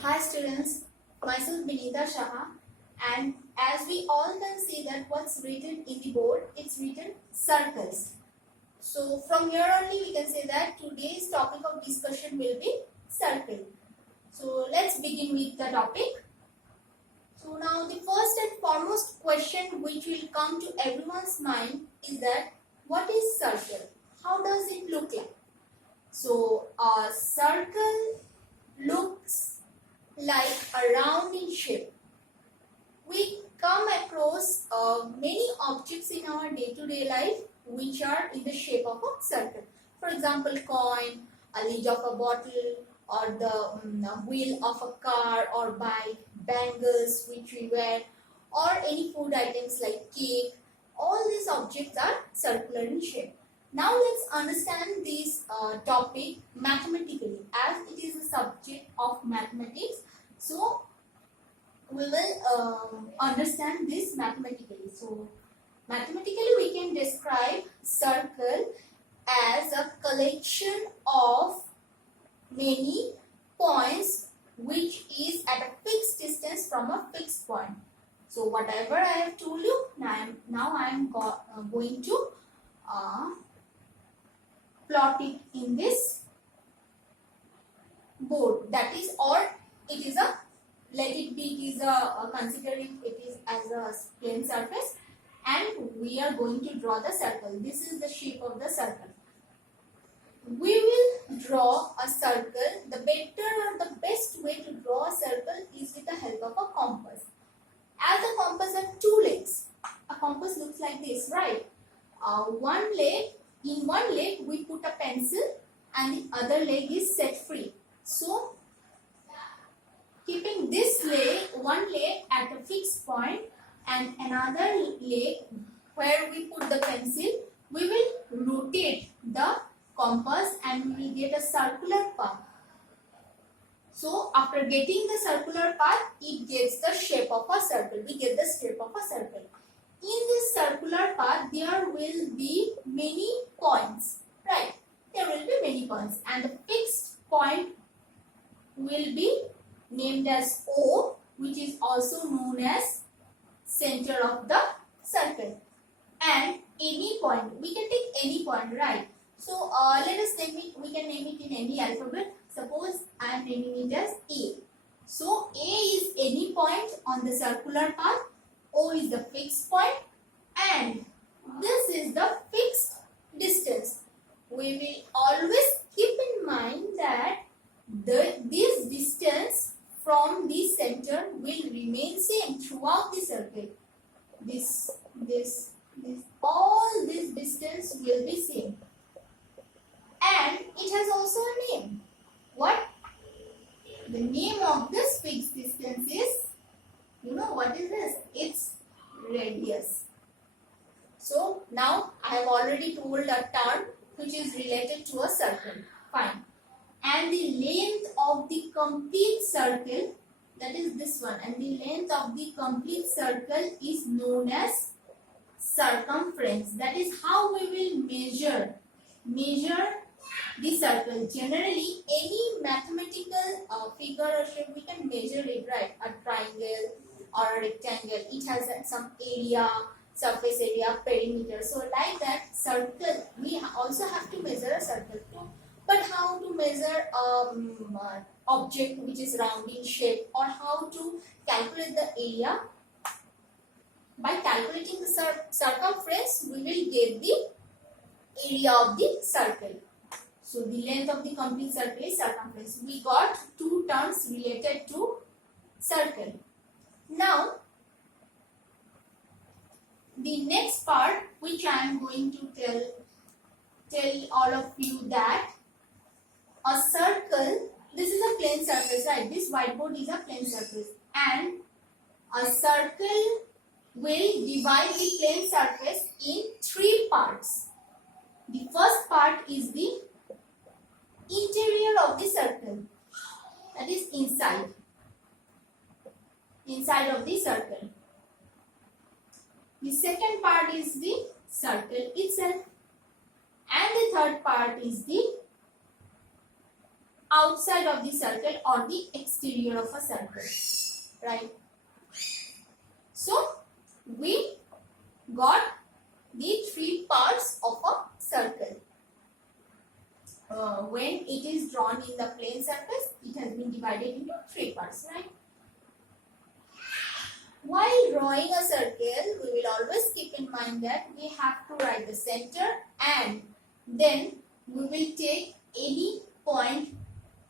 Hi students, myself Binita Shah, and as we all can see that what's written in the board, it's written circles. So from here only we can say that today's topic of discussion will be circle. So let's begin with the topic. So now the first and foremost question which will come to everyone's mind is that what is circle? How does it look like? So a circle looks like a round in shape. We come across many objects in our day-to-day life which are in the shape of a circle. For example, coin, a lid of a bottle, or the wheel of a car or bike, bangles which we wear, or any food items like cake. All these objects are circular in shape. Now let's understand this topic mathematically, as it is a subject of mathematics. So we will understand this mathematically. So mathematically we can describe circle as a collection of many points which is at a fixed distance from a fixed point. So whatever I have told you, now I am going to plot it in this board, that is, or it is a, let it be, it is a considering it is as a plane surface, and we are going to draw the circle. This is the shape of the circle. We will draw a circle. The better or the best way to draw a circle is with the help of a compass. As a compass has two legs. A compass looks like this, right? One leg, in one leg we put a pencil and the other leg is set free. So keeping this leg, one leg at a fixed point and another leg where we put the pencil, we will rotate the compass and we will get a circular path. So after getting the circular path, it gets the shape of a circle. We get the shape of a circle. In this circular path, there will be many points, right? There will be many points, and the fixed point will be named as O, which is also known as center of the circle. And any point, we can take any point, right? So let us name it, we can name it in any alphabet. Suppose I am naming it as A. So A is any point on the circular path, O is the fixed point, and this is the fixed distance. We will always keep in mind that this distance from the center will remain same throughout the circle. This, all this distance will be same. And it has also a name. What? The name of this fixed distance is, you know what is this? It's radius. So now I have already told a term which is related to a circle. Fine. And the length of the complete circle, that is this one, and the length of the complete circle is known as circumference. That is how we will measure the circle. Generally, any mathematical figure or shape, we can measure it, right? A triangle or a rectangle, it has some area, surface area, perimeter. So like that, circle, we also have to measure a circle too. But how to measure object which is round in shape, or how to calculate the area? By calculating the circumference, we will get the area of the circle. So the length of the complete circle is circumference. We got two terms related to circle. Now, the next part which I am going to tell all of you that a circle, this is a plane surface, right? This whiteboard is a plane surface, and a circle will divide the plane surface in three parts. The first part is the interior of the circle, that is inside of the circle. The second part is the circle itself, and the third part is the outside of the circle or the exterior of a circle, right? So we got the three parts of a circle. When it is drawn in the plane surface, it has been divided into three parts, right? While drawing a circle, we will always keep in mind that we have to write the center, and then we will take any point.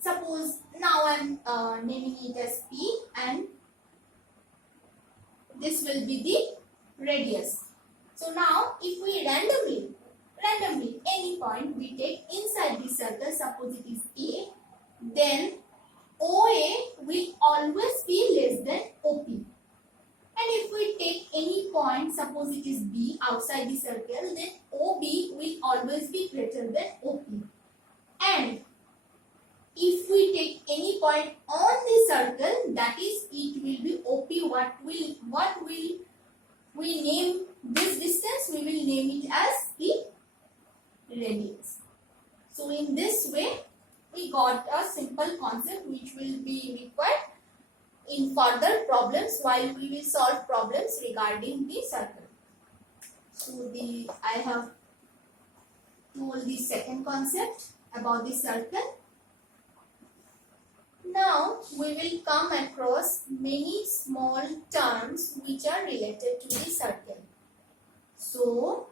Suppose now I am naming it as P, and this will be the radius. So now if we randomly any point we take inside the circle, suppose it is A, then OA will always be less than OP. And if we take any point, suppose it is B outside the circle, then OB will always be greater than OP. And if we take any point on the circle, that is, it will be OP. What will we name this distance? We will name it as the radius. So in this way, we got a simple concept which will be required in further problems while we will solve problems regarding the circle. So I have told the second concept about the circle. Now we will come across many small terms which are related to the circle. So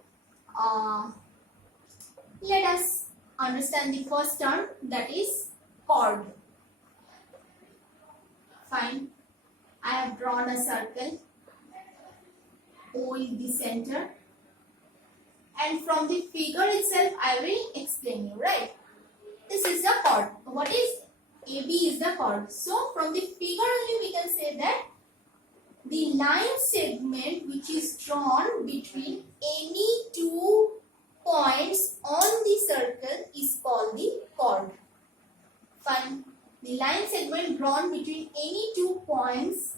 let us understand the first term, that is chord. Fine. I have drawn a circle. O is the center. And from the figure itself, I will explain you, right? This is the chord. What is AB is the chord. So from the figure only we can say that the line segment which is drawn between any two points on the circle is called the chord. Fine. The line segment drawn between any two points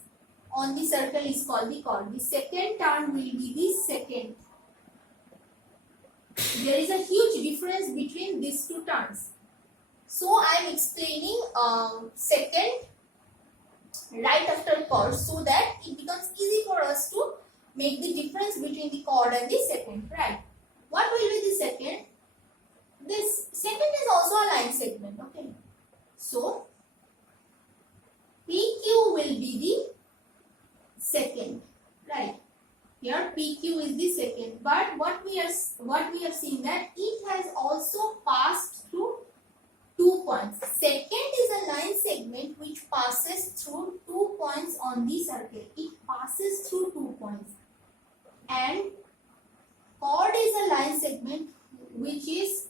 on the circle is called the chord. The second term will be the secant. There is a huge difference between these two terms. So I am explaining secant right after chord so that it becomes easy for us to make the difference between the chord and the secant, right? What will be the secant? This secant is also a line segment, okay? So PQ will be the secant, right? Here PQ is the secant, but what we have seen that it has also passed through 2 points. Secant is a line segment which passes through 2 points on the circle. It passes through 2 points. And chord is a line segment which is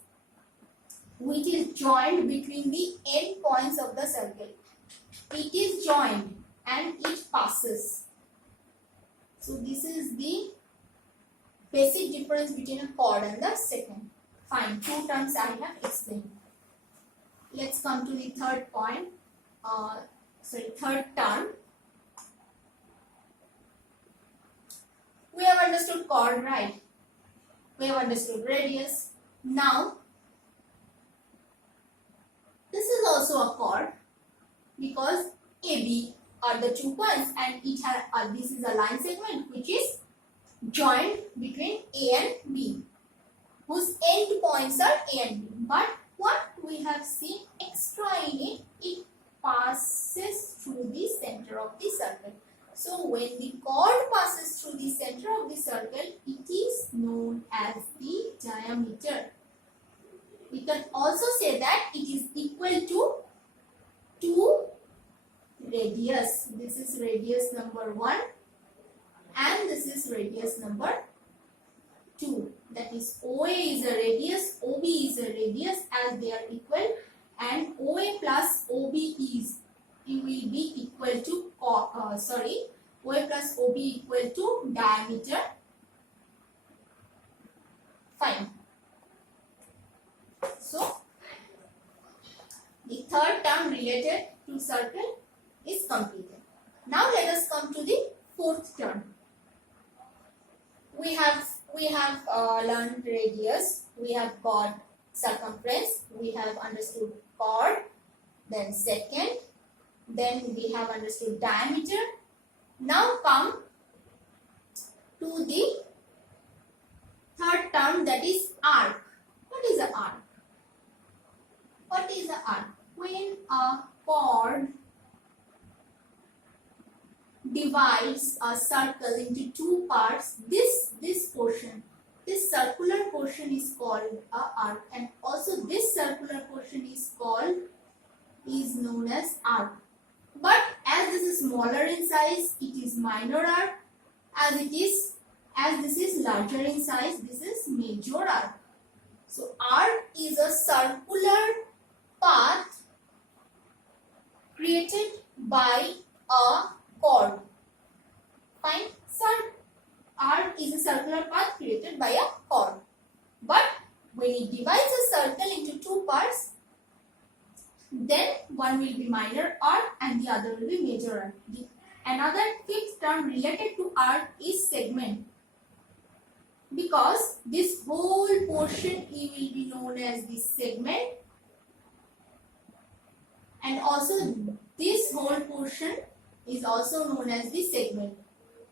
joined between the end points of the circle. It is joined and it passes. So this is the basic difference between a chord and the secant. Fine, 2 terms I have explained. Let's come to the third point. Third term. We have understood chord, right? We have understood radius. Now, this is also a chord because AB are the 2 points and this is a line segment which is joined between A and B, whose end points are A and B. But what we have seen extra in it passes through the center of the circle. So when the chord passes through the center of the circle, it is known as the diameter. We can also say that it is equal to 2 radius. This is radius number 1 and this is radius number 2. That is OA is a radius, OB is a radius as they are equal, and OA plus OB will be equal to OA plus OB equal to diameter. Fine. So the third term related to circle is completed. Now let us come to the fourth term. We have learned radius, we have got circumference, we have understood chord, then second, then we have understood diameter. Now come to the third term, that is arc. What is the arc? What is the arc? When a chord divides a circle into two parts, this portion, this circular portion is called a arc, and also this circular portion is known as arc. But as this is smaller in size, it is minor arc. As this is larger in size, this is major arc. So arc is a circular path created by a chord. Fine. Arc is a circular path created by a chord. But when it divides a circle into two parts, then one will be minor arc and the other will be major arc. Another fifth term related to arc is segment. Because this whole portion will be known as the segment, and also this whole portion is also known as the segment.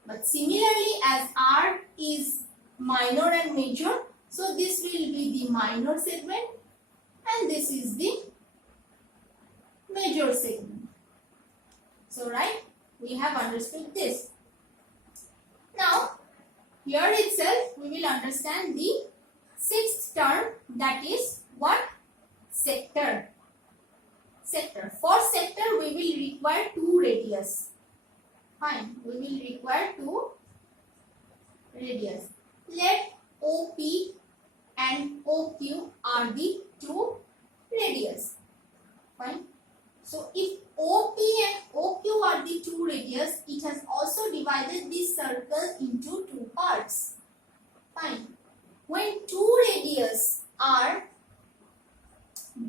But similarly, as arc is minor and major, so this will be the minor segment and this is the major segment. So right, we have understood this. Now here itself we will understand the sixth term, that is what? Sector. Sector. For sector we will require two radius. Fine, we will require two radius. Let OP and OQ are the two radius. Fine. So if OP and OQ are the two radius, it has also divided this circle into two parts. Fine. When two radius are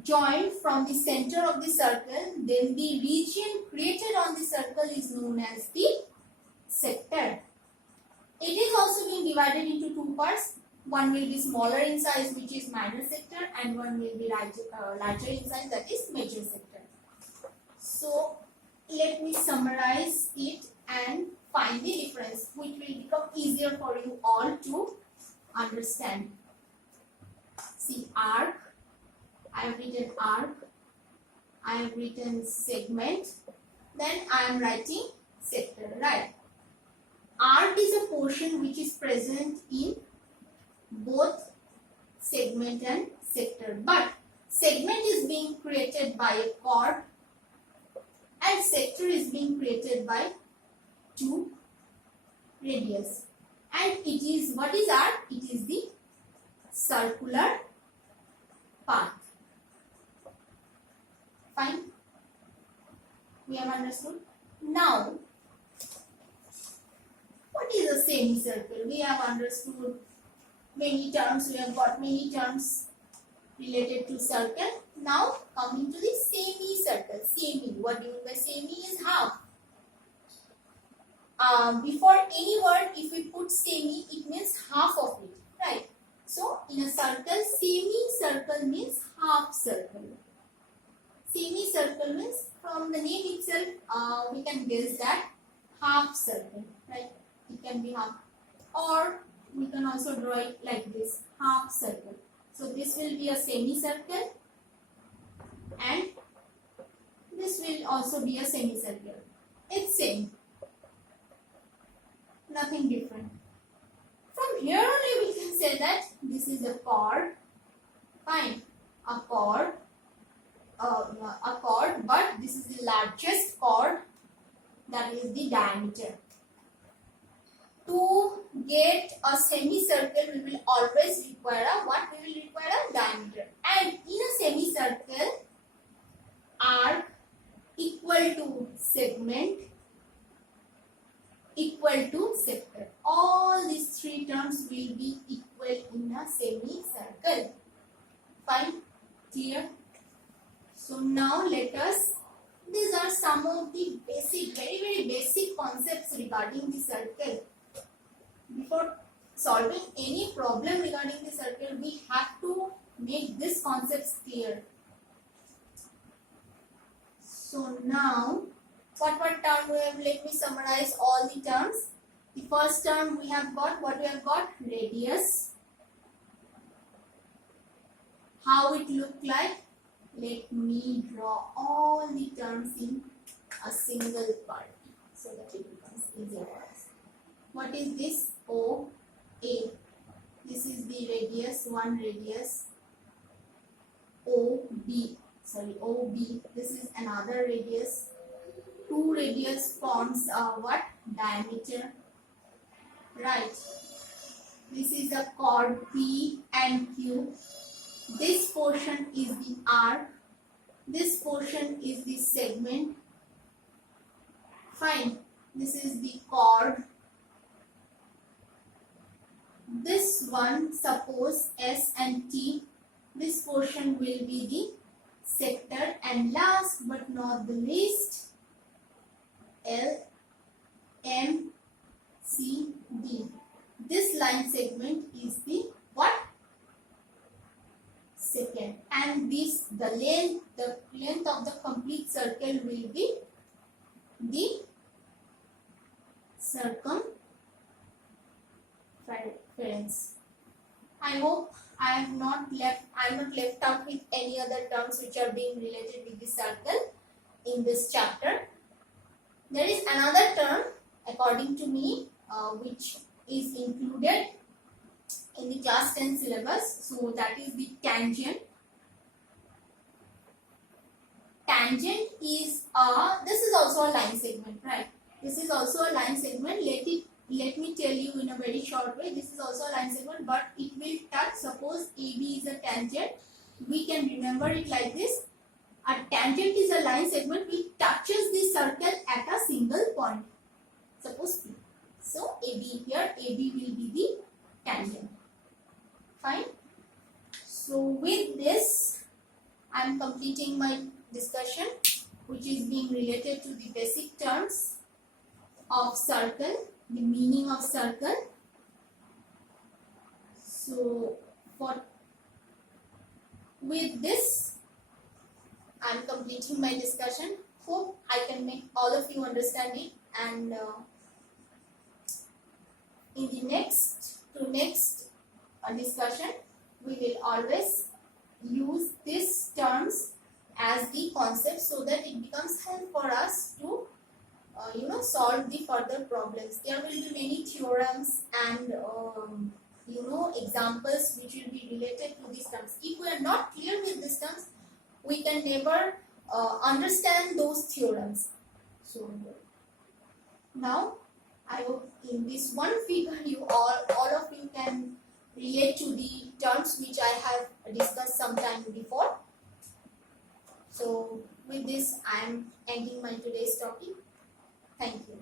joined from the center of the circle, then the region created on the circle is known as the sector. It is also being divided into two parts. One will be smaller in size, which is minor sector, and one will be larger in size, that is major sector. So let me summarize it and find the difference, which will become easier for you all to understand. See, arc. I have written arc, I have written segment, then I am writing sector, right? Arc is a portion which is present in both segment and sector, but segment is being created by a chord and sector is being created by two radius. And it is, what is arc? It is the circular path. Fine. We have understood. Now, what is a semicircle? We have understood many terms. We have got many terms related to circle. Now, coming to the semicircle. Semi. What do you mean by semi? Is half. Before any word, if we put semi, it means half of it. Right. So, in a circle, semicircle means half circle. Semicircle means, from the name itself, we can guess that half circle, right? It can be half, or we can also draw it like this, half circle. So this will be a semicircle, and this will also be a semicircle. It's same, nothing different. From here only we can say that this is a chord. Fine, a chord. But this is the largest chord, that is the diameter. To get a semicircle, we will always require a what? We will require a diameter. And in a semicircle, arc equal to segment equal to sector. All these three terms will be equal in a semicircle. Fine? Clear? So now let us, these are some of the basic, very basic concepts regarding the circle. Before solving any problem regarding the circle, we have to make these concepts clear. So now, what term we have? Let me summarize all the terms. The first term we have got, what we have got? Radius. How it look like? Let me draw all the terms in a single part so that it becomes easier for us. What is this? O, A. This is the radius, one radius. O, B. Sorry, O, B. This is another radius. Two radius forms what? Diameter. Right. This is a chord P and Q. This portion is the arc. This portion is the segment. Fine. This is the chord. This one, suppose S and T. This portion will be the sector. And last but not the least, L, M, C, D. This line segment is the what? Second. And this, the length of the complete circle will be the circumference. I hope I am not left out with any other terms which are being related with the circle in this chapter. There is another term, according to me, which is included in the class 10 syllabus. So that is the tangent. Tangent is this is also a line segment, right? This is also a line segment. Let me tell you in a very short way. This is also a line segment, but it will touch. Suppose AB is a tangent. We can remember it like this. A tangent is a line segment which touches the circle at a single point. Suppose P. So AB here, AB will be the tangent. Fine. So with this, I am completing my discussion, which is being related to the basic terms of circle, the meaning of circle. So with this, I am completing my discussion. Hope I can make all of you understand it, and in the next discussion, we will always use these terms as the concept so that it becomes help for us to solve the further problems. There will be many theorems and examples which will be related to these terms. If we are not clear with these terms, we can never understand those theorems. So now I hope in this one figure you all of you can relate to the terms which I have discussed sometime before. So with this, I am ending my today's topic. Thank you.